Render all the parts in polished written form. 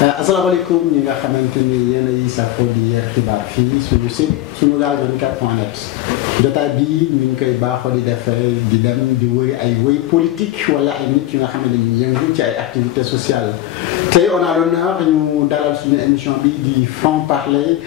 asalaamaaleykum ñi nga xamante ni yéen a yi safoo di yeer xibaar fii suñu site sunugal24.net jotaay bii ñu ngi koy baaxoo di defee di dem di wëri ay wëy politique wala ay nit yi nga xam ne dañuy yëngu ci ay activités sociales tey on a l'honneur ñu dalal suñu émission bi di Franc Parler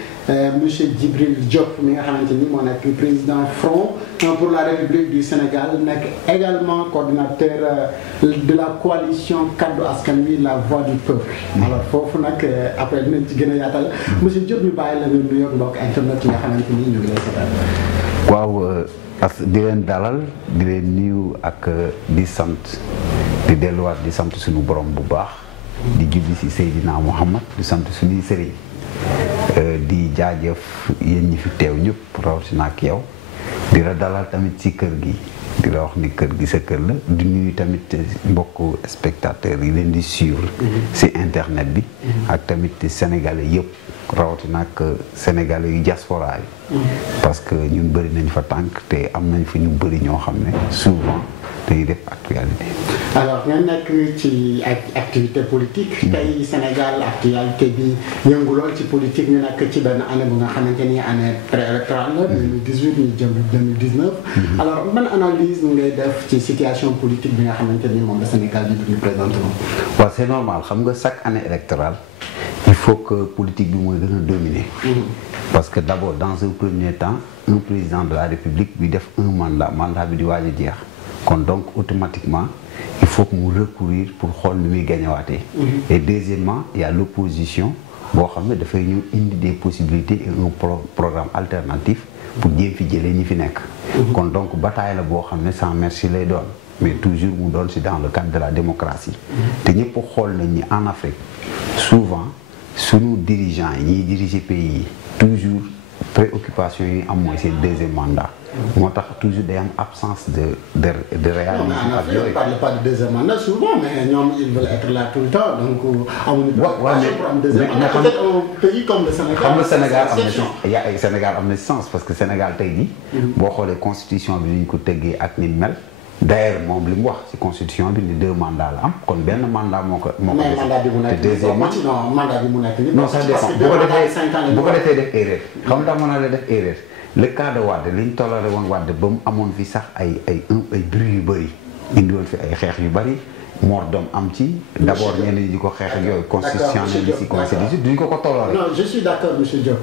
monsieur Djibril Diop mi nga xamante ni moo nekk président Front pour la République du Sénégal nekk également coordinateur de la coalition Kaddu Askan Wi la voix du peuple. alors foofu nag après dinañ ci gën a yaatal monsieur Diop ñu bàyyi la nga nuyoo mbokk internet yi nga xamante ni ñu ngi lay seetaan. waaw di leen dalal di leen nuyu ak di sant di delluwaat di sant suñu borom bu baax di julli ci Seydina Muhammad di sant suñuy sëriñ di jaajëf yéen ñi fi teew ñëpp rawatina ak yow di la dalal tamit ci kër gi di la wax ni kër gi sa kër la di nuyu tamit mbokku spectateurs yi leen di suivre ci internet bi ak tamit sénégalais yëpp rawatina ak sénégalais yu diaspora yi parce que ñun bëri nañ fa tànk te am nañ fa ñu bëri ñoo xam ne souvent dañuy def actualité. alors nga nekk ci activité politique. tey Sénégal actualité bi yëngu lool ci politique ñu nekk ci benn année bu nga xamante ni année préélectorale la 2018 ñu jëm 2019. alors ban analyse ngay def ci situation politique bi nga xamante ni moom la Sénégal bi ñu présenté moom. waaw c'est normal xam nga chaque année électorale il faut que politique bi mooy gën a dominer. parce que d'abord dans un premier temps un président de la République bi def un mandat bi di waaj a jeex. kon donc automatiquement il faut que mu recourir pour xool ni muy gañewaatee. Et deuxièmement il y a l'opposition boo xam ne dafay ñëw indi des possibilités et un programme alternatif pour jéem fi jëlee ñi fi nekk. kon donc bataille la boo xam ne sans merci lay doon mais toujours mu doon si dans le cadre de la démocratie. te ñëpp xool nañ ni en Afrique souvent sunu dirigeants yi ñiy diriger pays yi toujours préoccupation yi am mooy seen deuxième mandat. moo tax toujours day am absence de réalisme. ak yooyu on ne parle pas de deuxième mandat souvent mais ñoom ils veulent être là tout le temps donc amuñu préoccupation pour am deuxième mandat. peut-être un pays comme le Sénégal. xam nga Sénégal am na sens parce que Sénégal tey jii. boo xoolee constitution bi ni ñu ko tëggee ak ni mel. d'ailleurs moom li mu wax ci constitution bi ni 2 mandats la am kon benn mandat moo ko. moo ko mais mandat bi mu nekk deuxième mandat bi mu nekk nii. non ça dépend bu ko defee def erreur. xam nga mën na la def erreur. le cas de Wade li ñu toléré woon Wade ba mu amoon fi sax ay bruit yu bëri indi woon fi ay xeex yu bëri mort d'homme am ci d'abord ñenn ñi di ko xeex ak yooyu constitution ne si constitution duñ ko toléré. non je suis d'accord monsieur Diop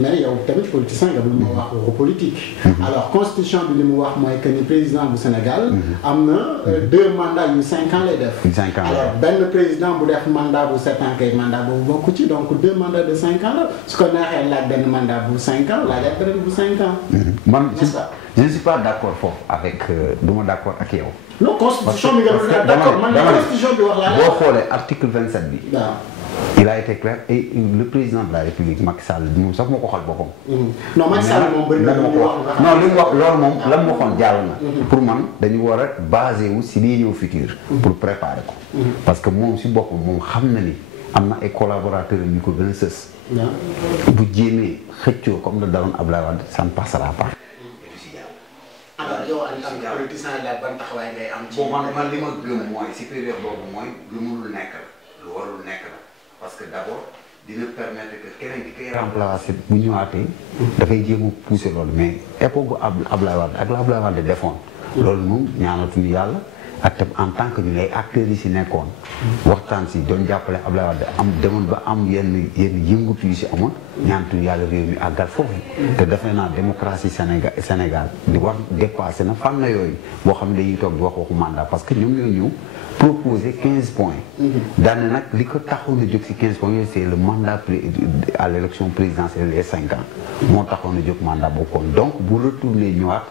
mais yow tamit politicien nga bu ñu wax waxu politique. alors constitution bi li mu wax mooy que ni président bu Sénégal am na 2 mandats yu 5 ans lay def. 5 ans alors benn président bu def mandat bu 7 ans kay mandat boobu bokku ci donc 2 mandats de 5 ans la su ko neexee laaj benn mandat bu 5 ans laaj beneen bu 5 ans. man je ne suis pas d'accord foofu avec du ma d'accord ak yow. non constitution bi nga d'accord man constitution bi wax laa boo xoolee article 27 bi. waaw. il a été clair et le président de la République Macky Sall moom sax moo ko xal boppam. non Macky Sall moom bëri na lu mu wax. non li mu wax loolu moom la mu waxoon jàll na. pour man dañu war a basé wu si liy ñëw futur. pour préparer ko. parce que moom si boppam moom xam na ni am na ay collaborateurs yu ko gën a sës. bu jéemee xëccoo comme la daloon Abdoulaye Wade ça ne passera pas. alors yow en tant que politicien la ban taxawaay ngay am. bon man li ma gëm mooy si période boobu mooy lu mënul nekk la lu warul nekk la parce que d'abord dina permettre que keneen ki koy remplacer bu ñëwaatee. dafay jéem a pousser loolu mais époque bu Abdoulaye Wade ak la Abdoulaye Wade defoon. loolu moom ñaanatuñu yàlla ak tam en tant que ñu ay acteurs yi si nekkoon. waxtaan si doon jàppale Abdoulaye Wade am demoon ba am yenn yëngutu yu si amoon. ñaanatuñu yàlla réew mi àggal foofu. te defe naa démocratie Sénégal di war dépassé na fan na yooyu boo xam ne dañuy toog di wax waxu mandat parce que ñoom ñoo ñëw proposer 15 points. daane nag li ko taxoon a jóg si 15 points yooyu c'est le mandat à l'élection présidentielle les 5 ans. moo taxoon a jóg mandat boobu kon donc bu retourner ñëwaat.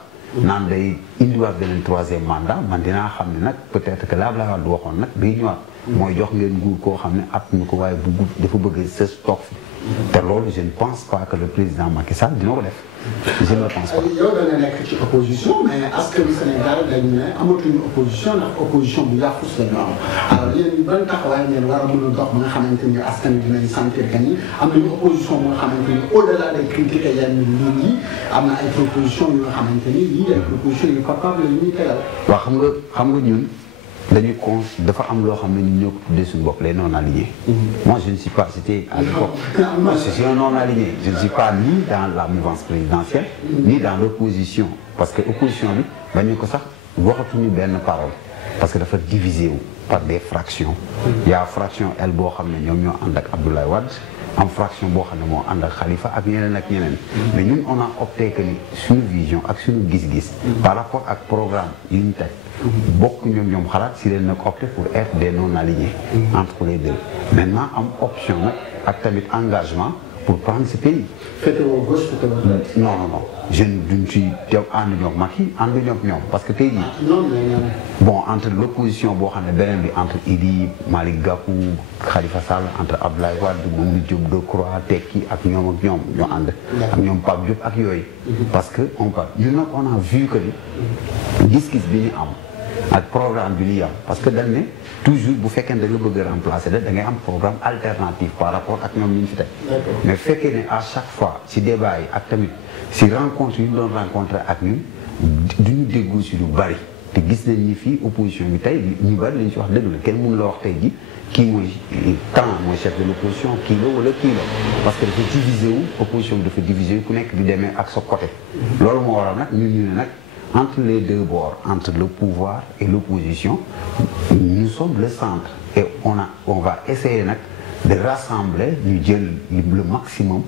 naan day indiwaat beneen 3e mandat man dinaa xam ne nag peut-être que la Abdoulaye Wade waxoon nag day ñëwaat. mooy jox ngeen nguur koo xam ne at ñu ko waaye bu dafa bëgg sa toog fi. te loolu je ne pense pas que le président Macky Sall dina ko def. je ne le pense pas. yow da nga nekk ci opposition mais askanu Sénégal dañu ne amatuñu opposition ndax opposition bu yàqus la ñu am. alors yéen ban taxawaay ngeen war a mën a dox ba nga xamante ni askan wi dinañ sentir que ni am nañu opposition bu nga xamante ni au-delà des critiques yenn lignes yi am na ay propositions yu nga xamante ni yii ay propositions yu capable la ñuy tegal. waaw xam nga ñun dañuy dafa am loo xam ne ñu ñoo ko tuddee suñu bopp les non alignés. Moi je ne suis pas, c'était à l'époque, je suis un non aligné. Je ne suis pas ni dans la mouvance présidentielle ni dans l'opposition, parce que opposition bi dañu ko sax waxatuñu benn parole parce que dafa divisé wu par des fractions. Il y a fraction L boo xam ne ñoom ñoo ànd ak Abdoulaye Wade, am fraction boo xam ne moo ànd ak Khalifa ak ñeneen ak ñeneen. Mais ñun on a opté que ni suñu vision ak suñu gis-gis par rapport ak programme yi ñu teg bokk ñoom xalaat si leen nag opté pour être des non alignés entre les deux. Maintenant am option nag ak tamit engagement pour prendre ce pays. féetewoo gauche féetewoo droite. non je duñ ci teew ànd ñoom Macky ànd ñoom parce que tey jii. bon entre l'opposition boo xam ne beneen bi entre Idi Malick Gakou Khalifa Sall entre Abdoulaye Wade Mamadou Diop Decroix Tekki ak ñoom ñoo ànd. ak ñoom Pape Diop ak yooyu. parce que on a vu que ni gis-gis bi ñu am ak programme bi ñu am parce que dañ ne toujours bu fekkee ne da nga bëgg a remplacer da ngay am programme alternatif par rapport ak ñoom ñu fi teg. mais fekkee ne à chaque fois ci débat yi ak tamit si rencontre yu ñu doon rencontré ak ñun duñu déggu si lu bari te gis nañ ni fii opposition bi tey ñu bari lañu si wax dëgg la kenn mënu la wax tey ji kii mooy mooy chef de l'opposition kii la wala kii la parce que dafa divisé wu opposition bi dafa divisé wu ku nekk di demee ak sa côté. loolu moo waral nag ñu ne nag entre les deux bords entre le pouvoir et l'opposition nous sommes le centre et on va essayer nag de rassembler ñu jël le maximum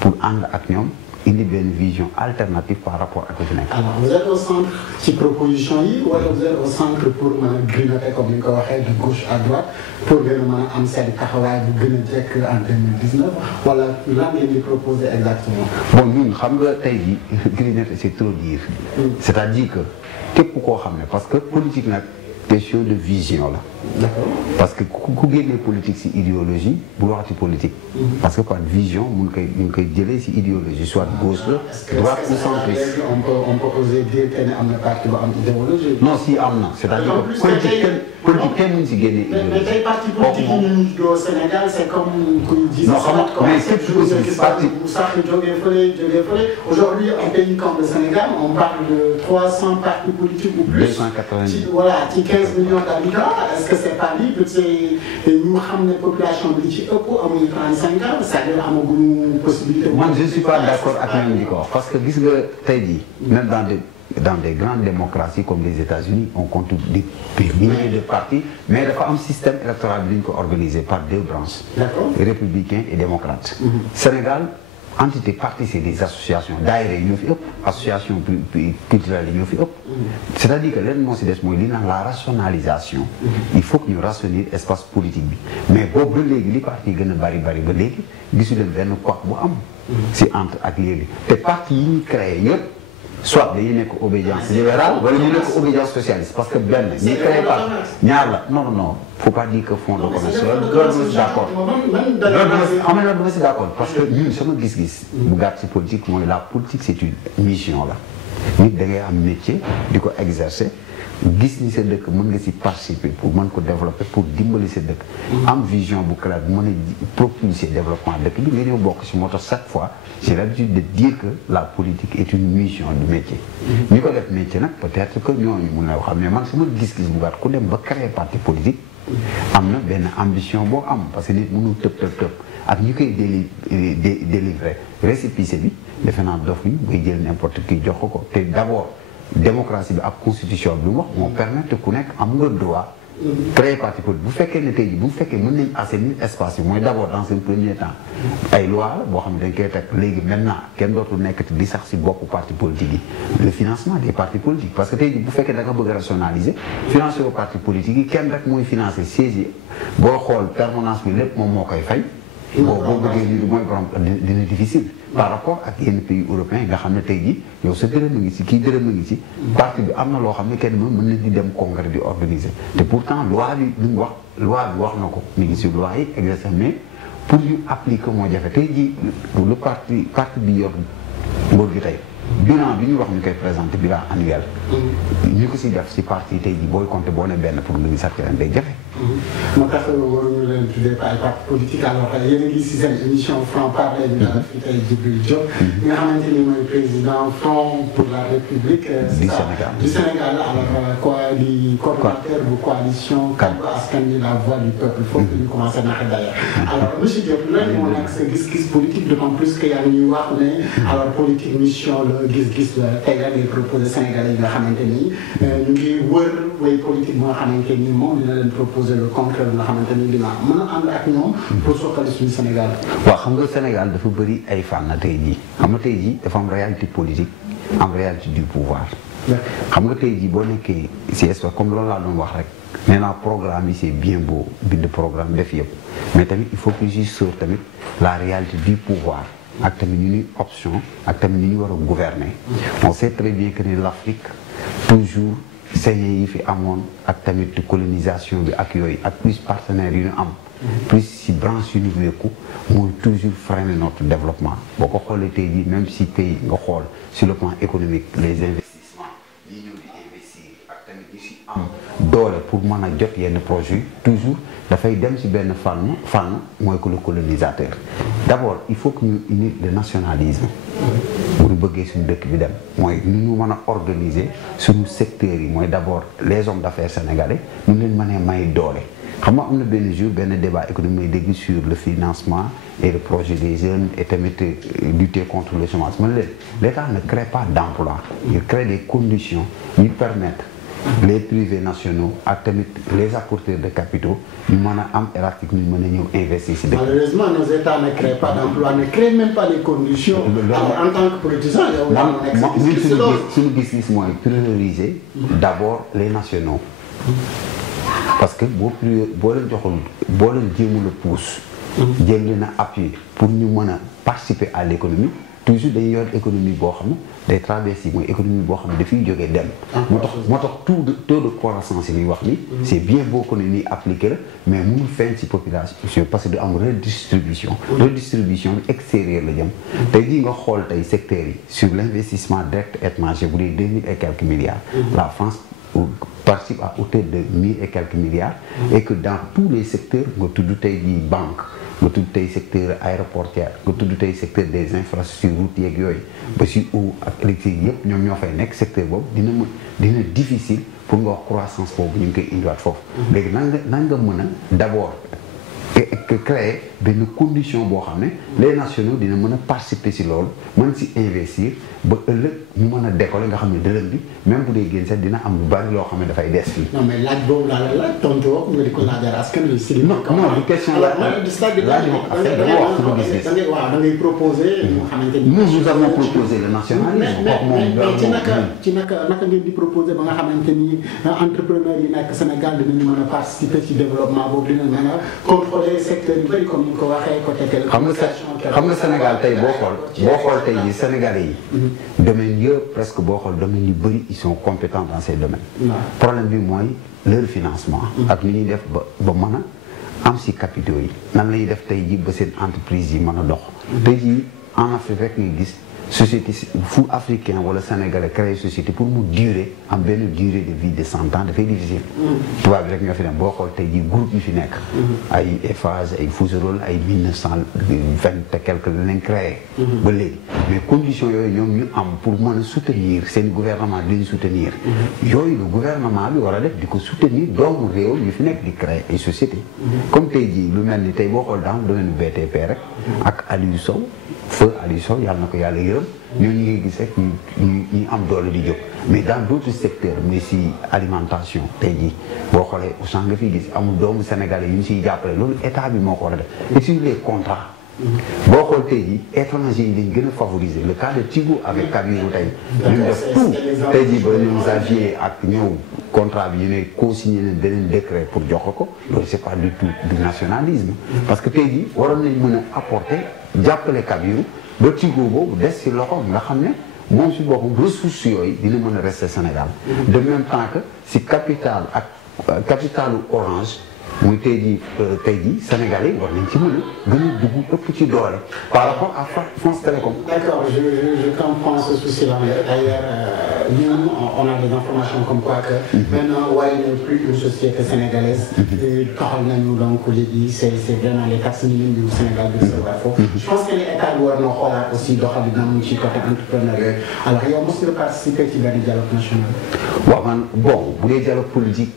pour ànd ak ñoom indi benn vision alternative par rapport ak li fi nekk. alors vous êtes au centre ci proposition yi wala vous êtes au centre pour mën a grignoter comme ni nga ko waxee de gauche à droite pour gën a mën a am seen taxawaay bu gën a jekk en 2019 wala lan ngeen di proposer exactement. bon ñun xam nga tey jii grignoter c'est trop dire. c'est-à-dire que képp koo xam ne parce que politique nag question de vision la. D'accord. parce que ku génnee politique ci idéologie bu waxati politique. parce que par vision mun koy jëlee ci idéologie soit gauche la droite ou centriste. on peut oser dire que ne am na parti bu am idéologie. non si am na c'est-à-dire que politique kenn mun ci génnee idéologie. mais tey parti politique yi ñu au Sénégal c'est comme kuy gis. non xam nga mais képp ku gis parti bu sax jógee fële. aujourd'hui un pays comme le Sénégal on parle de 300 partis politiques ou plus. 290. voilà ci 15 millions d'habitants est-ce que c'est pas libre c'est ñu xam ne population bi ci ëpp amuñu 35 ans c'est-à-dire amaguñu possibilité. man je suis pas d'accord ak ñoom di ko wax parce que gis nga tey jii même dans des grandes démocraties comme les États-Unis on compte des milliers de partis mais dafa am système électoral bi ñu ko organisé par deux branches. D'accord. Républicains et démocrates. Sénégal entité parti c'est des associations daayira yi ñoo fi ëpp association culturelle yi ñoo fi ëpp. c'est-à-dire que leen moo si des mooy li naan la rationalisation. il faut que ñu rationaliser espace politique bi mais boobu ba léegi li parti gën a bari ba léegi gisu leen benn quoi bu am. si entre ak léegi te parti yi ñu créé yëpp soit dañuy nekk obédience libérale wala ñu nekk obédience socialiste parce que benn ñi créé parti ñaar la non faut pas dire que fond de commerce loolu duma si d'accord xam nga duma si d'accord parce que ñun sama gis-gis bu gàtt si politique mooy la politique c'est une mission la nit da ngay am métier di ko exercer gis ni sa dëkk mën nga si participer pour mën ko développer pour dimbali sa dëkk am vision bu claire bu mën a propulser développement dëkk bi nga ñëw bokk si moo tax chaque fois j'ai l'habitude de dire que la politique est une mission du métier ñi ko def métier nag peut-être que ñooñu mun na xam ne man sama gis-gis bu gàtt ku dem ba créer parti politique am na benn ambition boo am parce que nit mënul tëb ak ñu koy délivrer récépissé bi defe naa dof yi ngay jël n'importe qui jox ko te d'abord démocratie bi ak constitution bi lu wax moo permettre ku nekk am nga droit créer parti politique bu fekkee ne tey jii bu fekkee mën nañ assainir espace bi mooy d'abord dans un premier temps ay loi la boo xam ne dañ koy teg léegi maintenant kenn dootul nekkati di sax si boppu parti politique yi le financement des partis politiques parce que tey jii bu fekkee da nga bëgg a rationaliser financer au parti politique yi kenn rek mooy financer siège yi boo xool permanence bi lépp moom moo koy fay boo bëggee lii mooy borom dina difficile par rapport ak yenn pays européens nga xam ne tey jii yow sa dërëm a ngi ci kii dërëm a ngi ci parti bi am na loo xam ne kenn mën na di dem congrès di organiser te pourtant loi bi li mu wax loi bi wax na ko mi ngi ci loi yi exercer mais pour ñu appliquer moo jafe tey jii le parti bi yor nguur gi tey bilan bi ñu wax ñu koy présenter bilan annuel ñu ko ci def ci parti tey jii booy compter boo ne benn pour nga gis ak day jafe moo tax waruñu leen tuddee ay parti politique alors yéen a ngi si seen émission franc parler bi daal fi tey Djibril Diop nga xamante ni mooy président Front pour la République du Sénégal alors quoi di coordonnateur bu coalition Kaddu Askan Wi la voix du peuple foofu ñu commencé naka d'ailleurs alors monsieur Diop lan moo nekk sa gis-gis politique d'autant plus que yaa ngi ñuy wax ne alors politique mission la gis-gis la tey la ngay proposé Sénégalais yi nga xamante ni ñu ngi wër way politique bu nga xamante ni moom dina leen proposer le concret nga xamante ni dina mën a ànd ak ñoom pour soxali suñu Sénégal. waaw xam nga Sénégal dafa bëri ay fànn tey jii xam nga tey jii dafa am réalité politique am réalité du pouvoir. xam nga tey jii boo nekkee si espace comme loolu laa doon wax rek nee naa programme yi c'est bien beau bind programme def yëpp mais tamit il faut que je sóor tamit la réalité du pouvoir ak tamit ñu ñuy option ak tamit ñu ñu war a gouverner. On sait très bien que ni l'Afrique toujours sañe yi fi amoon ak tamit colonisation bi ak yooyu ak plus partenaires yu ñu am. plus si branche yu ñu wékku mooy toujours freiner notre développement boo ko xoolee tey jii même si pays nga xool sur le plan économique les investissements yi ñëw di investir ak tamit ñu si am doole pour mën a jot yenn projets yi toujours dafay dem si benn fànn mooy que le colonisateur d'abord il faut que ñu unir le nationalisme bu ñu bëggee suñu dëkk bi dem mooy nu ñu mën a organiser suñu secteurs yi mooy d'abord les hommes d'affaires sénégalais ñu leen mënee may doole xam nga am na benn jour benn débat économique may dégg sur le financement et le projet des jeunes et tamit lutter contre le chômage man leen l'État ne crée pas d'emploi il crée des conditions qui permettent les privés nationaux ak tamit les apporteurs de capitaux ñu mën a am élastique ñu mën a ñëw investir si dëkk. Malheureusement nos États ne créent pas d'emploi ne créent même pas les conditions. Alors en tant que politicien yow yaa ngi nekk si suñu gis-gis mooy prioriser d'abord les nationaux. parce que boo leen joxul boo leen jéemul a pousse. jéem leen a appuyer pour ñu mën a participer à l'économie toujours dañuy yor économie boo xam ne day traverser mooy économie boo xam ne dafay jógee dem. moo tax taux de croissance yi ñuy wax ni. c'est bien beau que ni appliqué la mais mënul feeñ ci population parce que du am redistribution. redistribution bi extérieure la jëm. tey jii nga xool tey secteurs yi sur l'investissement direct étranger bu dee 2000 et quelques milliards. La France participe à hauteur de 1000 et quelques milliards. Et que dans tous les secteurs nga tudd tey jii banque nga tudd tey secteur aéroportuaire nga tudd tey secteur des infrastructures routières yeeg yooyu ba si eau ak électricité yëpp ñoom ñoo fay nekk secteur boobu dina difficile pour nga wax croissance boobu ñu ngi koy indiwaat foofu. léegi nan nga mën a d'abord créer benn condition boo xam ne les nationaux dina mën a participer si loolu mën si investir ba ëllëg ñu mën a décoller nga xam ne dërëm bi même bu dee génn sax dina am lu bari loo xam ne dafay des fii. non mais laaj boobu laa la laaj tontu woo nga di ko laajal askan wi si. non du question la laaj da ngay proposer. nous avons proposé le nationalisme. mais ci naka ngeen di proposer ba nga xamante ni entrepreneurs yi nekk Sénégal dinañu mën a participer ci développement boobu dinañ mën a contrôler secteur yu bëri comme ni ko waxee côté télécommunication. xam nga Sénégal tey boo xool tey jii Sénégalais yi. domaine yëpp presque boo xool domaine yu bëri ils sont compétents dans ces domaines. problème bi mooy leur financement. ak ni ñuy def ba mën a am si capitaux yi. nan la ñuy def tey jii ba seen entreprise yi mën a dox. tey jii en Afrique rek ngay gis société fu africain wala sénégalais créer société pour mu durer am benn durée de vie de 100 ans dafay difficile. tubaab bi rek ñoo fi nekk boo xool tey jii groupe yi fi nekk. ay Eiffage ay Fougerolles ay 1920 et quelque lañ créé. ba léegi mais conditions yooyu ñoom ñu am pour mën a soutenir seen gouvernement di leen soutenir. yooyu le gouvernement bi war a def di ko soutenir doomu réew yu fi nekk di créer ay sociétés. comme tey jii lu mel ni tey boo xool dans le domaine BTP rek ak Aliou Sow feu Aliou Sow yàlla na ko yàlla yërëm. ñooñu ngi gis rek ñu am doole di jóg mais dans d'autres secteurs mais si alimentation tey jii boo xoolee au champ nga fiy gis amul doomu sénégalais yu ñu siy jàppale loolu état bi moo ko war a def et sur les contrats boo xool tey jii étrangers yi dañ gën a favoriser le cas de Tigo avec Kabirou tey ñu def tout tey jii ba ñoom Xavier ak ñëw contrat bi ñu ne co-signé leen beneen décret pour jox ko loolu c'est pas du tout du nationalisme parce que tey jii waroon nañ mën a apporter jàppale Kabirou ba Tigo boobu des ci loxo nga xam ne moom si boppam ressources yooyu dina mën a rester Sénégal de même temps que si capital ak capitalu Orange muy tey jii Sénégalais yi war nañ ci mën a gën a dugg ëpp ci doole par rapport à France Télécom. D'accord, je comprends ce souci-là. D'ailleurs, nous, on a des informations comme quoi que maintenant, Wally n'est plus une société sénégalaise. Nous, donc, c'est vraiment les taxes minimales du Sénégal de Je pense que l'État doit nous avoir aussi dans le côté entrepreneurial. Alors, il y a aussi participer au dialogue national. Bon, pour les dialogues politiques,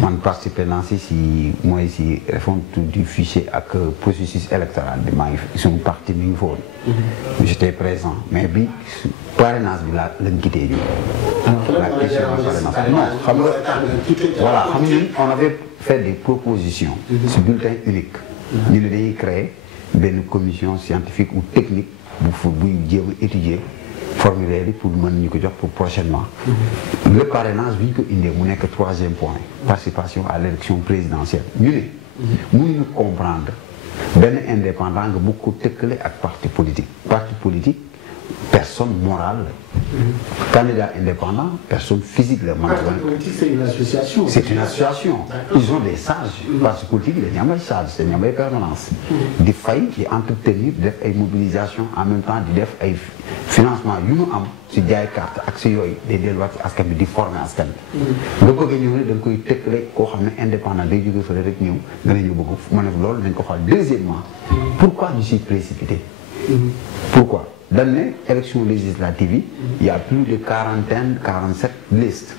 man participé naa si mooy si refonte du fichier ak processus électoral bi maa ngi suñu parti mi ngi fa woon. J'étais présent mais bi parrainage bi lañ quitté ñu. La question du parrainage non xam nga voilà xam nga on avait fait des propositions. Ce bulletin unique. ñu ne dañuy créer benn commission scientifique ou technique buy jéem a étudier. formulaire pour mën ñu ko jox pour prochainement. Le parrainage bi ñu ko indee mu nekk 3e point participation à l'élection présidentielle ñu ne mënuñu comprendre benn indépendant nga bëgg ko tëkkale ak parti politique personne morale la. Candidat indépendant personne physique la. Parti politique c'est une association. C'est une association. Ils ont des sages. Parti politique dañu am ay sages dañu am ay permanence. di fay di entretenir di def ay mobilisation en même temps di def ay financement yu ñu am si jaay carte ak si yooyu day delluwaat ci askan bi di former askan bi. nga bëgg a ñëw ne da nga koy tëkkale koo xam ne indépendant day jóge fële rek ñëw nga ne ñu bëgg ma ne loolu nañ ko xool. Deuxièmement pourquoi ñu si précipité. Pourquoi dans les élections législatives il y a plus de 47 listes.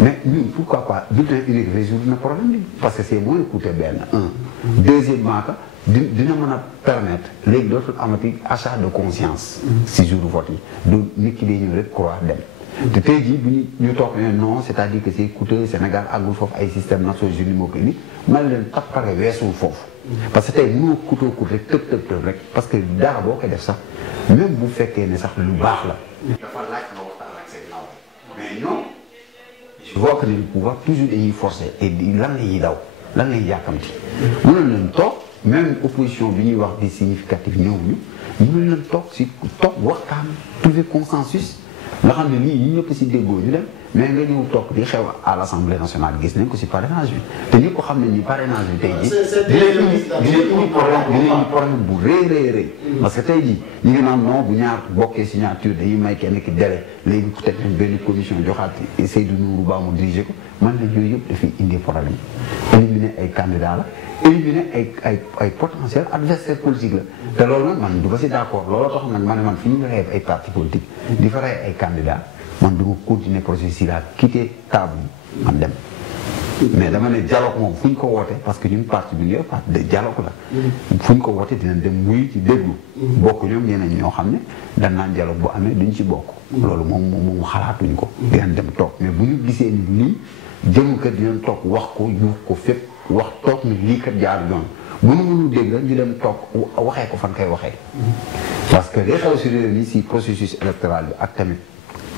Mais nous, pourquoi pas bulletin unique résoudre le problème parce que c'est moins coûteux benn un. Deuxièmement dina mën a permettre léegi dootul amati achat de conscience. si jour vote yi du nit ki day ñëw rek croire dem. te tey jii bu ñu toog non c'est-à-dire que c'est coûteux Sénégal àggul foofu ay système Nations Unies moo ko indi man leen tappare weesul foofu. parce que tey mënoo coûteux rek tëb rek parce que dara boo koy def sax même bu fekkee ne sax lu baax la. dafa laaj nga waxtaan ak seen naw mais non. je vois que le pouvoir toujours dañuy forcer et lan la ñuy daw lan la ñuy yàkkamti. mënoon leen toog même opposition bi ñuy wax di significatif ñëwuñu mënoon leen toog si toog waxtaan trouver consensus. nga xam ne lii ñu ñëpp si déggoo ñu dem mais nga ñëw toog di xew à l'Assemblée nationale gis nañ ko si parrainage bi te ñëpp ko xam ne ni parrainage bi tey jii dina indi problème bu rëy parce que tey jii ñu ngi naan non bu ñaar bokkee signature dañuy may kenn ki délai léegi peut-être benn commission joxaat Seydou Nourou Ba mu diriger ko man la yooyu yëpp dafay indi problème éliminer ay candidats la éliminer ay potentiel adversaire politique la te loolu nag man du ko si d'accord looloo tax nag ma ne man fi ñu rey ay parti politique di fa rey ay candidats man du ma continuer processus la quitter table man dem mais dama ne dialogue moom fu ñu ko woote parce que ñun parti bi yëpp parti de dialogue la fu ñu ko woote dinañ dem muy ci déglu bokk ñoom ñeneen ñoo xam ne dañ naan dialogue bu amee duñ ci bokk loolu moom xalaatuñ ko dinañ dem toog mais bu ñu gisee ni lii jëm kat dinañ toog wax ko yuux ko fépp wax toog ni lii kat jaar yoon mënu dégg la ñu dem toog waxee ko fan koy waxee parce que les xew si réew mi si processus électoral bi ak tamit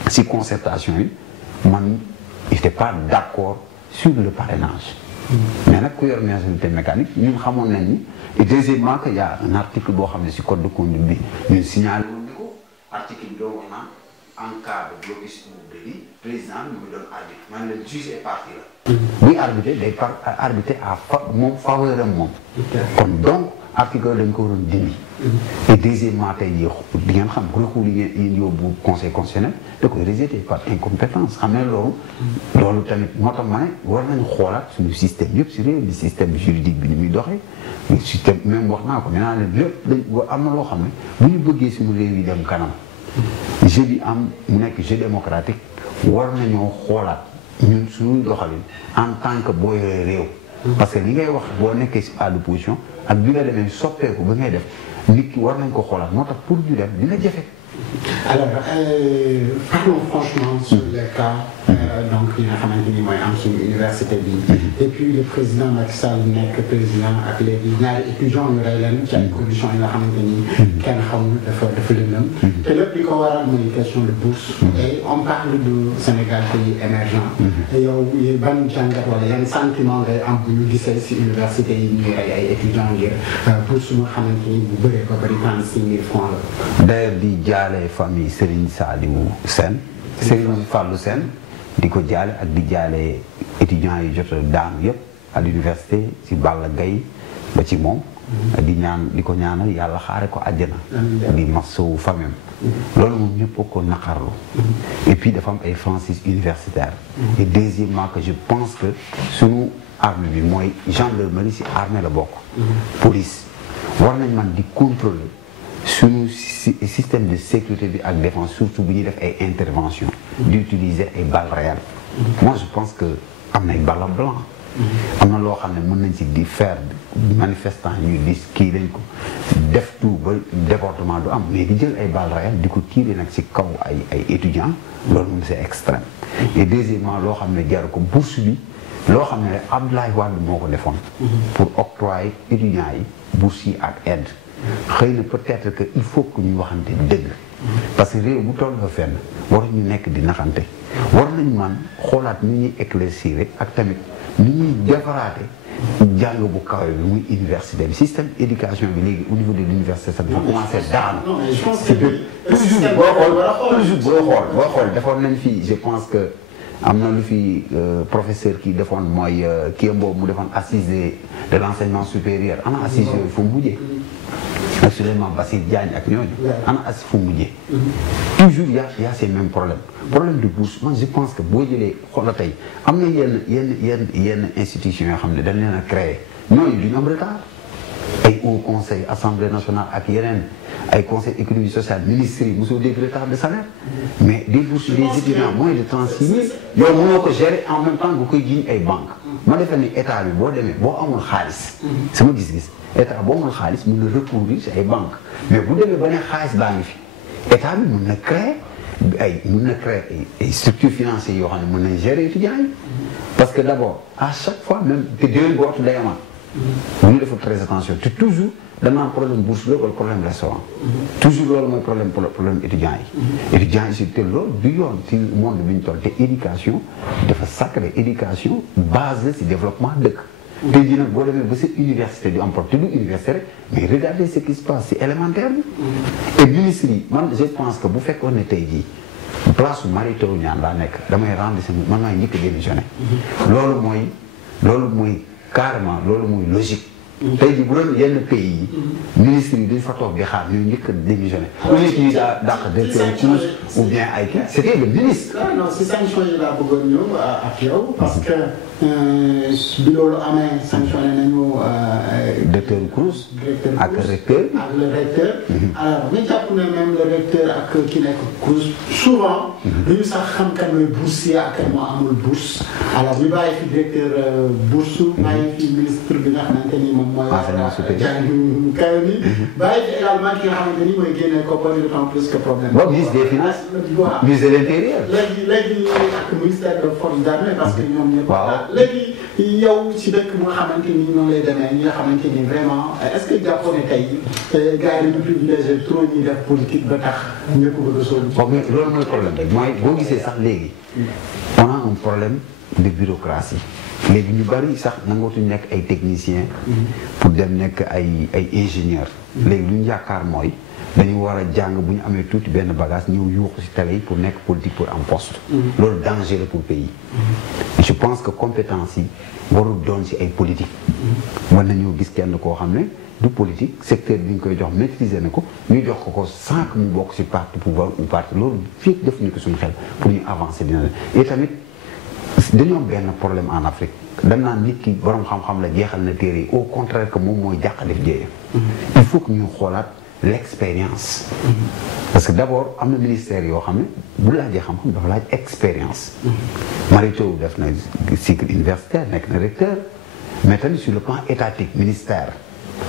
si concertation yi man j'étais pas d'accord sur le parrainage mais nag ku yor majorité mécanique ñun xamoon nañ ni et deuxièmement que y a un article boo xam ne si code de conduite bi ñun signalé woon ko article bi doon wax naan en cas de blocus ou de délit président bi mu doon arbitre man leen juge et partie la buy arbitré day arbitré à moom faveur am moom kon donc article dañ ko waroon dindi et deuxièmement tey jii di ngeen xam recours yi ngeen yóbbu conseil constitutionnel da koy rejeté par incompétence xam ne loolu tamit moo tax ma ne war nañu xoolaat suñu système yëpp si réew mi système juridique bi ni muy doxee système même wax naa ko nee naa leen lépp dañ am na loo xam ne bu ñu bëggee suñu réew yi dem kanam jeu bi am mu nekk jeu démocratique war nañoo xoolaat ñun suñuy doxalin en tant que boo yoree réew parce que li ngay wax boo nekkee si à l'opposition ak bi nga demee soppeeku ba ngay def nit ki war nañ ko xoolaat moo tax pour ñu dem dina jafe. Alors parlons franchement sur le cas donc li nga xamante ni mooy am suñu université bi depuis le président Macky Sall nekk président ak léegi ñaari étudiants ñu rey leen ci ay conditions yi nga xamante ni kenn xamul dafa lëndëm te lépp li ko waral mooy question de bourse et on parle de Sénégal pays émergent yow ban jàngat wala yan sentiment ngay am bu ñu gisee si université yi ñuy rey ay étudiants ngir bourse nga xamante ni bu bëree ba bëri 36 000 francs la. D'ailleurs di jaale famille Serigne Saliou Sène Serigne Fallou Sène di ko jaale ak di jaale étudiants yi jot a daanu yëpp à l'université ci Balla Gaye ba ci moom di ko ñaanal yàlla xaare ko àjjana di masawu famille loolu moom ñëpp ko naqarlu et puis dafa am ay franchise universitaire et deuxièmement que je pense que suñu armée bi mooy gendarmerie ci armée la bokk police war nañ man di contrôler suñu système de sécurité bi ak défense surtout bu ñuy def ay intervention d'utiliser ay balles réelles moi je pense que am na ay balles blanc am na loo xam ne mën nañ ci di faire manifestant ñu di kii lañ ko def tout ba débordement du am mais di jël ay balles réelles di ko tirer nag ci kaw ay étudiants loolu moom c'est extrême et deuxièmement loo xam ne jaru ko bourse bi loo xam ne Abdoulaye Wade moo ko defoon pour octroyer étudiants yi bourse yi ak aide xëy na peut-être que il faut que ñu waxante dëgg parce que réew bu tolloo fenn waruñu nekk di naxante war nañ man xoolaat ni ñuy éclaircir ak tamit ni ñuy defaraate jàng bu kawe bi muy université bi système éducation bi léegi au niveau de l'université ça dafa commencé daanu toujours boo xool defoon nañ fii je pense que am na lu fi professeur kii defoon mooy kii boobu mu defoon assise de l'enseignement supérieur ana assise yooyu fu mu mujjee ak Souleymane Bassir Diagne ak ñooñu ana assise fu mu mujjee toujours y a ces mêmes problème de bourse man je pense que boo jëlee xoola tey am na yenn institutions yoo xam ne dañ leen a créé ñooñu duñu am retard ay haut conseil assemblée nationale ak yeneen ay conseil économique social ministres yi mosoo dégg retard de salaire mais des bourses des étudiants moins de 36 000 yow mënoo ko gérer en même temps nga koy jiñ ay banque ma defee ni état bi boo demee boo amul xaalis sama gis-gis état boo amul xaalis mën na recourir ci ay banque mais bu demee ba ne xaalis baa ngi fi état bi mën na créer ay structures financières yoo xam ne mën nañ gérer étudiants yi parce que d'abord à chaque fois même te déwén gootu day amaat bu ñu deful très attention te toujours dana am problème bourse la wala problème restaurant toujours loolu mooy problème étudiants yi étudiants yi si te loolu du yoon ci monde bi ñu toll te éducation dafa sacré éducation basée si développement dëkk tey jii nag boo demee ba sa université du am problème te du université rek mais regardez ce qui se passe si élémentaire bi et ministre yi man je pense que bu fekkoon ne tey jii place su Mary Teuw Niane laa nekk damay rendre sama man maay njëkk a démissionné loolu mooy carrément loolu mooy logique tey jii bu doon yenn pays yi ministre yi dañ fa toog di xaar ñooy njëkk a démissionné au lieu que dàq directeur ou bien ay kii c'était le ministre. non si sanction yi laa bëggoon ñëw ak yow parce que bi loolu amee sanctionné nañu directeur Crous ak recteur ak le recteur alors ñu jàpp ne même le recteur ak ki nekk Crous souvent dañu sax xam kan mooy boursier ak kan moo amul bourse alors ñu bàyyi fi directeur bourse bàyyi fi ministre bi nga xamante ni moom mooy jàng kaw ni bàyyi fi également ki nga xamante ni mooy génne ko ba d'autant plus que problème boobu ministre des finances ministre de l'intérieur léegi ak ministère de forces armées parce que ñoom ñëpp léegi yow ci dëkk bu nga xamante ni noonu lay demee ñi nga xamante ni vraiment est-ce que jàppoo ne tey gars yi dañu privilégié trop ñuy def politique ba tax ñëpp bëgg a sóobu. bon mais loolu mooy problème bi mooy boo gisee sax léegi on a un problème de bureaucratie léegi ñu bari sax nangootuñu nekk ay techniciens pour dem nekk ay ingénieurs léegi lu ñu yaakaar mooy dañu war a jàng bu ñu amee tuuti benn bagage ñëw yuuxu ci télé yi pour nekk politique pour am poste loolu danger la pour pays je pense que compétence yi warul doon ci ay politique mën nañoo gis kenn koo xam ne du politique secteur bi ñu koy jox maîtriser na ko ñu jox ko sans que mu bokk ci parti pouvoir ou parti loolu fii def ñu ko suñu xel pour ñu avancer dina la et tamit dañoo am benn problème en Afrique dañ naan nit ki borom xam-xam la jeexal na téere yi au contraire que moom mooy jàq def jéeya il faut que ñu xoolaat l'expérience parce que d'abord am na ministère yoo xam ne bu laajee xam-xam dafa laaj expérience Mary Teuw def na cycle universitaire nekk na recteur mais tamit sur le plan étatique ministère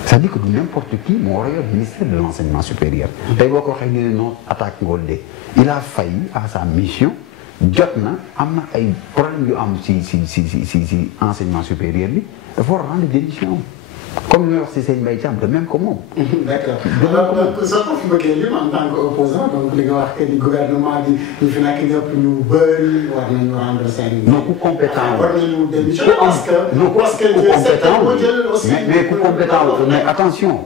c'est-à-dire que du n'importe qui moo war a yor ministère de l'enseignement supérieur tey boo ko waxee ñu ne non attaque Ngoldé il a failli à sa mission jot na am na ay problème yu am si enseignement supérieur bi dafa war a rendre démission comme li may wax si sëñ Mbaye Thiam de même que moom. d'accord donc soo ko fi bëggee lim en tant qu'opposant donc li nga wax que ni gouvernement bi ñu fi nekk ñëpp ñu bëri war nañu rendre seen. non ku compétent war nañu démissionner parce que ku compétent mais ku compétent mais attention.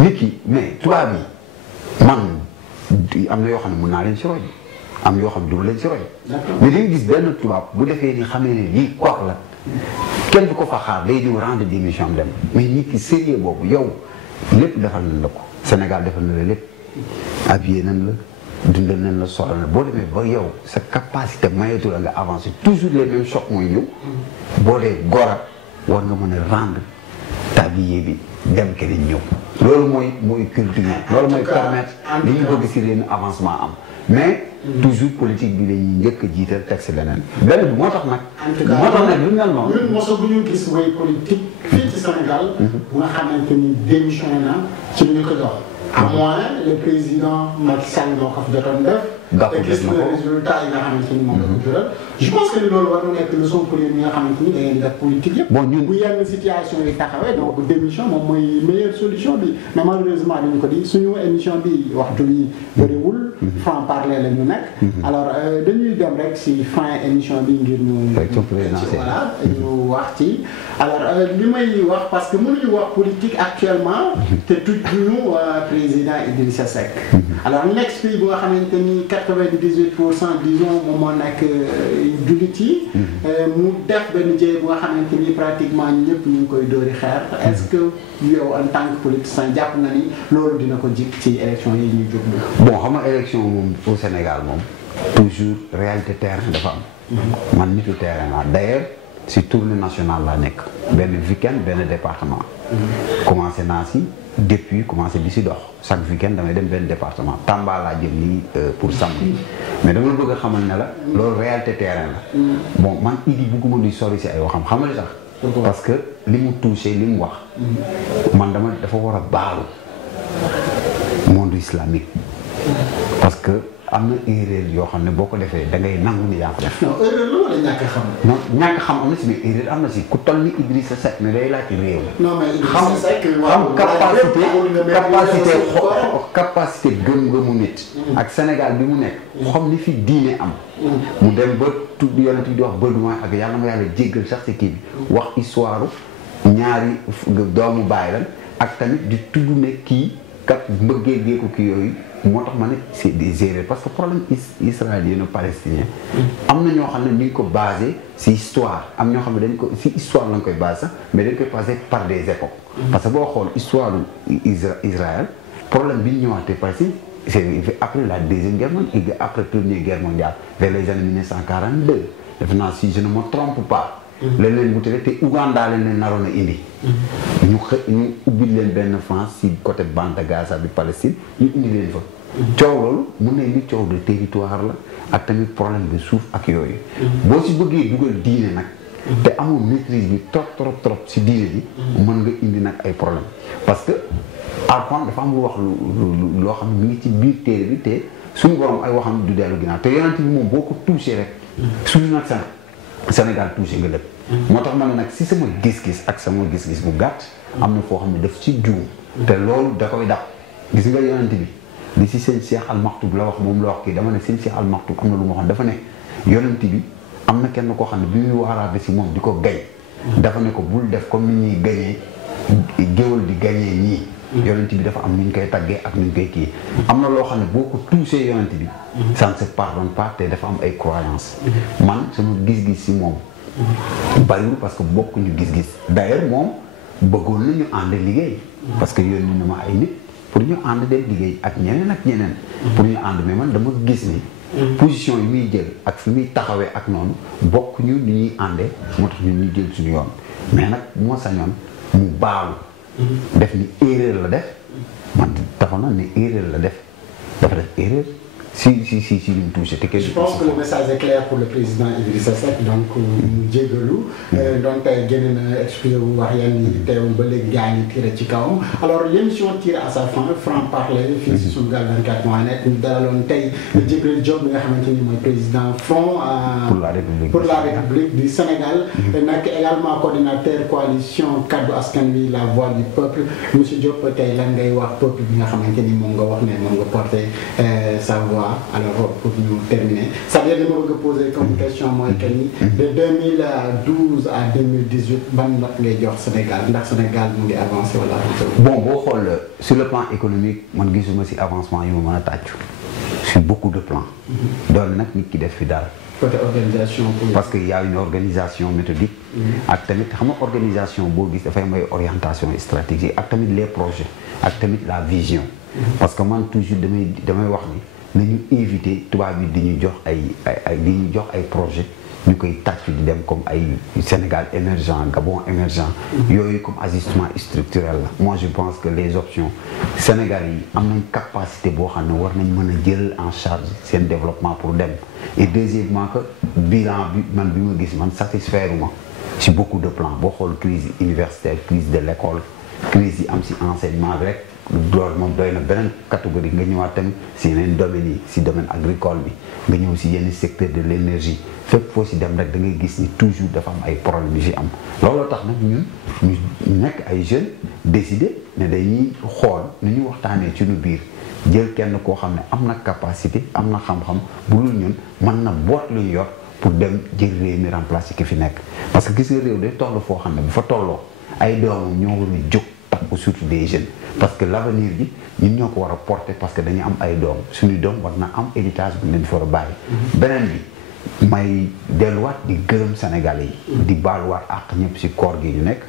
nit ki mais tubaab yi man am na yoo xam ne mën naa leen si roy am yoo xam ne du leen si roy. mais dañuy gis benn tubaab bu defee ni xamee ne lii kooku la. kenn du ko fa xaar day ñëw rendre démission dem mais nit ki sérieux boobu yow lépp defal nañ la ko Sénégal defal na la lépp habillé nañ la dundal nañ la soxla na boo demee ba yow sa capacité mayetu la nga avancer toujours les mêmes chocs mooy ñëw boo dee gora war nga mën a rendre tablier bi dem keneen ñëw loolu mooy culture loolu mooy permettre li ñu bëgg si leen avancement am mais toujours politique bi lañuy njëkk a jiital teg si leneen benn bi moo tax nag lu mel noonu ñun moso bu ñu gis way politique fii ci Sénégal bu nga xamante ni démissionné na ci lu ñu ko jox à moins le président Macky Sall moo ko fi jotoon def te gis na résultat yi nga xamante ni moom la ko jural je pense que ni loolu war na nekk leçon pour yéen ñi nga xamante ni da ngeen di def politique yëpp bon ñun bu yenn situation yi taxawee donc démission moom mooy meilleure solution bi mais malheureusement dañu ko di suñu émission bi waxtu bi bëriwul franc parler la ñu nekk alors dañuy dem rek si fin émission bi ngir ñu voilà ñu wax ci alors li may wax parce que mënuñu wax politique actuellement te tudduñu président Idrissa Seck alors next bi bu nga xamante ni 98% disons moom moo nekk jullit yi mu def benn jéey bu nga xamante ni pratiquement ñëpp ñu ngi koy dóori xeer est-ce que yow en tant que politicien jàpp nga ni loolu dina ko jik ci élection yi ñuy jublu bon xam nga élection moom au Sénégal moom toujours réalité terrain dafa am man nitu terrain la d'ailleurs si tournée nationale laa nekk benn week-end benn département commencé naa si depuis commencé di si dox chaque week-end damay dem benn département Tamba laa jëm nii pour samedi mais dama la bëgg a xamal ne la loolu réalité terrain la bon man Idi bugguma di sori si ay waxam xam nga li tax parce que li mu touché li mu wax man dafa war a baalu monde islamique parce que am na erreur yoo xam ne boo ko defee da ngay nangu ni yaa ko def. non erreur la wala ñàkk a xam. non ñàkk a xam am na si mais erreur am na si ku toll ni Idrissa Seck ne day laaj réew. non mais Idrissa Seck xam capacité gëm-gëmu nit. ak Sénégal bi mu nekk. xam ni fi diine am. mu dem ba tudd yonent bi di wax Baudouin ak yàlla ma yàlla jéggal sax si kii bi wax histoire ñaari doomu baay lan ak tamit di tudd ne kii kat mbëggee géeku kii yooyu. moo tax ma ne c'est des erreurs parce que problème israélien-palestinien am na ñoo xam ne ñu ngi ko basé si histoire am ñoo xam ne dañ ko si histoire lañ koy basé sax mais dañ koy basé par des époques parce que boo xool histoire Israël problème bi ñu ñëwaatee parce que c'est après la deuxième guerre mondiale et après première guerre mondiale vers les années 1942 defe naa si je ne me trompe pas leen leen wutale te Ouganda leen leen naroon a indi ñu ubbi leen benn France si côté bande de Gaza bi Palestine ñu indi leen fa coow loolu mun ne li coow de territoire la ak tamit problème de suuf ak yooyu boo si bëggee dugal diine nag te amul maîtrise bi trop si diine bi mën nga indi nag ay problème parce que Alxuraan dafa am lu wax loo xam ne mi ngi ci biir téere bi te suñu borom ay waxam du dellu ginnaaw te yonent bi moom boo ko touché rek suñu nag Sénégal touché nga lépp moo tax ma ne nag si sama gis-gis ak sama gis-gis bu gàtt am na foo xam ne daf ci juum te loolu da koy dab gis nga yonent bi li si sëñ Cheikh Al Maktoum la wax moom la wax kii dama ne sëñ Cheikh Al Maktoum am na lu ma xam dafa ne yonent bi am na kenn koo xam ne bi muy waaraate si moom di ko gañ dafa ne ko bul def comme ni ñuy gañee géwal di gañee ñii yonent bi dafa am nu ñu koy taggee ak nu ñu koy kii am na loo xam ne boo ko touché yonent bi ça ne se pardonne pas te dafa am ay croyances man sama gis-gis si moom bariwul parce que bokkuñu gis-gis d'ailleurs moom bëggoon nañu ànd liggéey parce que yónni na ma ay nit pour ñu ànd dem liggéey ak ñeneen pour ñu ànd mais man dama gis ni position yi muy jël ak fi muy taxawee ak noonu bokkuñu ni ñuy àndee moo tax ñun ñuy jël suñu yoon mais nag moo sañoon mu baalu def ni erreur la def man dafa na ne erreur la def dafa def erreur si li mu touché te je pense que le message est clair pour le président Idrissa Seck donc mu jégalu donc tey génn na expliqué wu wax yan yi teewul ba léegi gaa ngi tiré ci kawam alors l'émission tire à sa fin franc parler fii si Sunugal 24.net ñu dalaloon tey Djibril Diop bi nga xamante ni mooy président Front pour la République du Sénégal nekk également coordinateur coalition Kaddu Askan Wi la voix du peuple monsieur Diop tey lan ngay wax peuple bi nga xamante ni moom nga wax ne moom nga porté sa voix alors pour ñu terminer c'est-à-dire li ma bëgg a poser comme question mooy que ni de 2012 à 2018 ban note ngay jox Sénégal ndax Sénégal mu ngi avancé wala bon boo xool sur le plan économique man gisuma si avancement yu ma mën a tàccu sur beaucoup de plans doon nag nit ki def fi dara côté organisation politique. parce que y a une organisation méthodique. ak tamit xam nga organisation boo gis dafay may orientation stratégique ak tamit les projets ak tamit la vision. parce que man toujours damay wax ni nañu éviter tubaab bi di ñu jox ay projet ñu koy tàcc di dem comme ay Sénégal émergent Gabon émergent yooyu comme ajustement structurel la. moi je pense que les options Sénégal yi am nañ capacité boo xam ne war nañ mën a jël en charge seen développement pour dem et deuxièmement que bilan bi ma gis man satisfaire ma si beaucoup de plans boo xool crise universitaire crise de l'école crise yi am si enseignement bi rek loolu moom doy na beneen catégorie nga ñëwaat tamit si yeneen domaines yi si domaine agricole bi nga ñëw si yenn secteur de l'énergie fépp foo si dem rek da ngay gis ni toujours dafa am ay problèmes yu si am looloo tax nag ñun ñu nekk ay jeunes décidé ne dañuy xool ni ñu waxtaanee ci nu biir jël kenn koo xam ne am na capacité am na xam-xam bu dul ñun mën na boot lu ñu yor pour dem jël réew mi remplacer ki fi nekk parce que gis nga réew day toll foo xam ne bu fa tolloo ay doomam ñoo war a jóg takku surtout des jeunes parce que l'avenir bi ñun ñoo ko war a porter parce que dañu am ay doom suñuy doom war na am héritage bu leen fa war a bàyyi beneen bi may delluwaat di gërëm Sénégalais yi di baaluwaat àq ñëpp si koor gi ñu nekk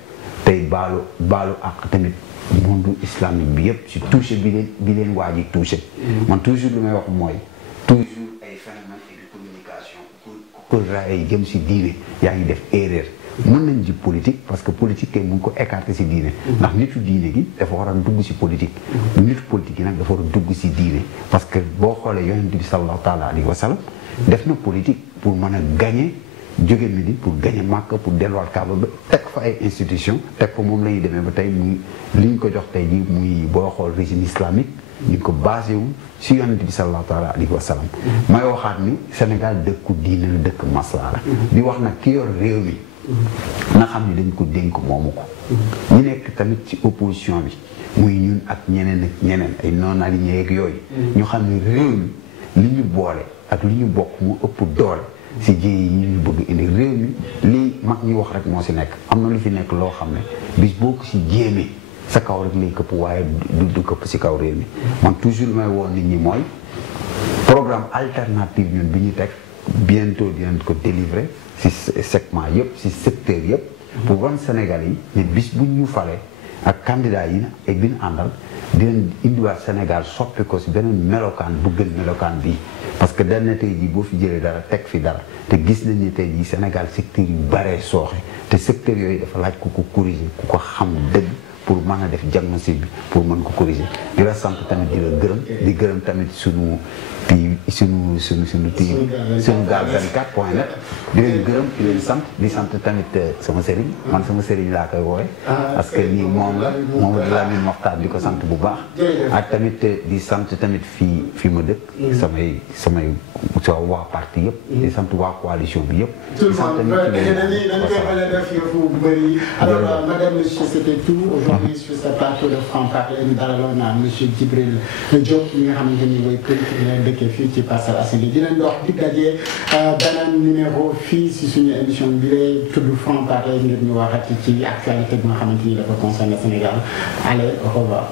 tey baalu àq tamit monde islamique bi yëpp si touché bi leen waa ji touché man toujours lu may wax mooy toujours ay phénomène de communication pour ay jëm si diine yaa ngi def erreur mën nañ ji politique parce que politique kay mun ko écarter si diine ndax nitu diine gi dafa war a dugg si politique nitu politique yi nag dafa war a dugg si diine parce que boo xoolee yonent bi sallallahu taala alayhi wa sallam def na politique pour mën a gagner jóge Médine pour gagner Makka pour delluwaat Kaaba ba teg fa ay institution teg ko moom la ñuy demee ba tey muy li ñu ko jox tey ji muy boo xool régime islamique ñu ko basé wu si yonent bi sallallahu taala alayhi wa sallam may waxaat ni Sénégal dëkku diine la dëkk masla la di wax nag ki yor réew mi na xam ni dañ ko dénk moomu ko ñu nekk tamit ci opposition bi muy ñun ak ñeneen ay non alignés ak yooyu ñu xam ne réew mi li ñu boole ak li ñu bokk mu ëpp doole si jéey yi ñu bëgg indi réew mi lii mag ñi wax rek moo si nekk am na lu fi nekk loo xam ne bis boo ko si jéemee sa kaw rek lay këpp waaye du këpp si kaw réew mi man toujours lu may woon nit ñi mooy programme alternatif ñun bi ñu teg bientôt dinañ ko délivrer si segment yëpp si secteur yëpp pour wan Sénégal yi ne bis bu ñu falee ak candidat yi ak bi ñu àndal dinañ indiwaat Sénégal soppi ko si beneen melokaan bu gën melokaan bii parce que dañ ne tey jii boo fi jëlee dara teg fi dara te gis nañ ne tey jii Sénégal secteur yu baree sooxe te secteur yooyu dafa laaj ku ko corriger ku ko xam dëgg pour mën a def diagnostic bi pour mën ko corriger di la sant tamit di la gërëm di gërëm tamit sunu gaal 24 point net di leen gërëm di leen sant di sant tamit sama sëriñ man sama sëriñ laa koy woowe parce que nii moom la Lamine Mokhtar di ko sant bu baax ak tamit di sant tamit fii ma dëkk samay waa parti yëpp di sant waa coalition bi yëpp di sant tamit alors madame monsieur c'était tout aujourd'hui sur ce plateau de franc-parler ñu dalaloon naa monsieur Djibril Diop mi nga xamante ni mooy politique la dëkkee fii ci Parcelles Assainies di leen dox di daje beneen numéro fii si suñu émission bi lay tudd franc-parler ngir ñu waxati ci actualité bi nga xamante ni dafa concerné Sénégal allez au revoir